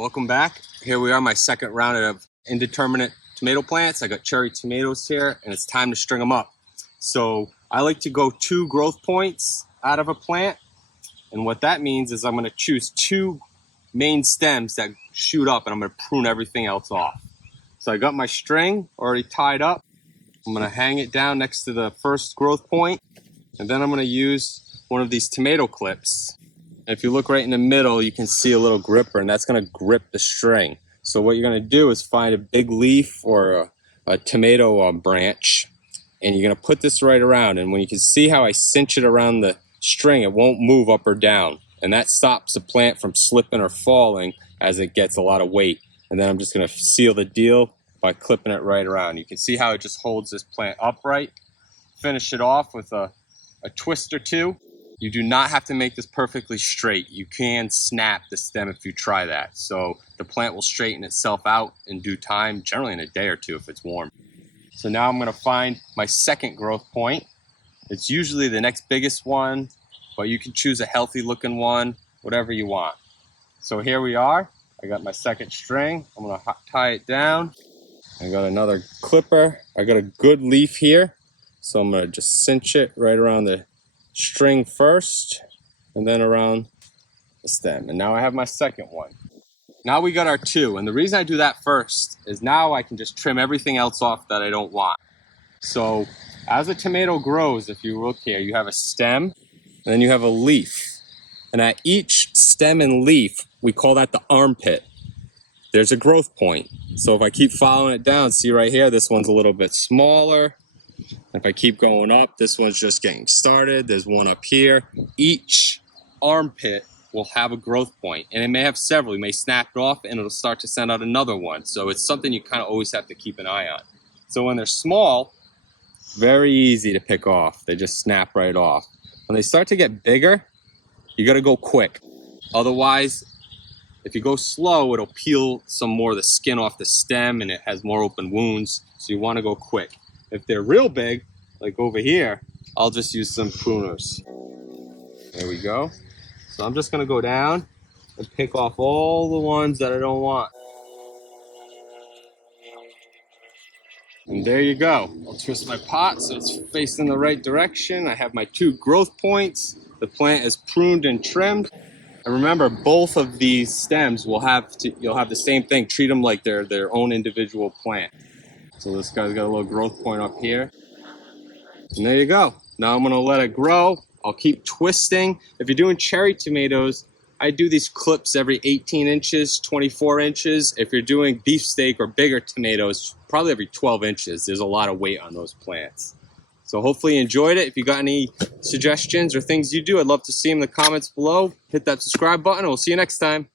Welcome back. Here we are, my second round of indeterminate tomato plants. I got cherry tomatoes here and it's time to string them up. So I like to go 2 growth points out of a plant. And what that means is I'm gonna choose 2 main stems that shoot up and I'm gonna prune everything else off. So I got my string already tied up. I'm gonna hang it down next to the first growth point. And then I'm gonna use one of these tomato clips. If you look right in the middle, you can see a little gripper, and that's going to grip the string. So what you're going to do is find a big leaf or a tomato branch, and you're going to put this right around. And when you can see how I cinch it around the string, it won't move up or down. And that stops the plant from slipping or falling as it gets a lot of weight. And then I'm just going to seal the deal by clipping it right around. You can see how it just holds this plant upright. Finish it off with a twist or 2. You do not have to make this perfectly straight. You can snap the stem if you try that. So the plant will straighten itself out in due time, generally in a day or 2 if it's warm. So now I'm gonna find my second growth point. It's usually the next biggest one, but you can choose a healthy looking one, whatever you want. So here we are. I got my second string. I'm gonna tie it down. I got another clipper. I got a good leaf here. So I'm gonna just cinch it right around the string first and then around the stem. And now I have my second one. Now we got our 2, and the reason I do that first is now I can just trim everything else off that I don't want. So as a tomato grows, if you look here, you have a stem and then you have a leaf, and at each stem and leaf we call that the armpit. There's a growth point. So if I keep following it down, see right here, this one's a little bit smaller. If I keep going up, this one's just getting started. There's one up here. Each armpit will have a growth point, and it may have several. You may snap it off and it'll start to send out another one. So it's something you kind of always have to keep an eye on. So when they're small, very easy to pick off. They just snap right off. When they start to get bigger, you got to go quick. Otherwise, if you go slow, it'll peel some more of the skin off the stem and it has more open wounds. So you want to go quick. If they're real big, like over here, I'll just use some pruners. There we go. So I'm just gonna go down and pick off all the ones that I don't want. And there you go. I'll twist my pot so it's facing the right direction. I have my 2 growth points. The plant is pruned and trimmed. And remember, both of these stems will you'll have the same thing. Treat them like they're their own individual plant. So this guy's got a little growth point up here. And there you go. Now I'm gonna let it grow. I'll keep twisting. If you're doing cherry tomatoes, I do these clips every 18 inches, 24 inches. If you're doing beefsteak or bigger tomatoes, probably every 12 inches. There's a lot of weight on those plants. So hopefully you enjoyed it. If you got any suggestions or things you do, I'd love to see them in the comments below. Hit that subscribe button and we'll see you next time.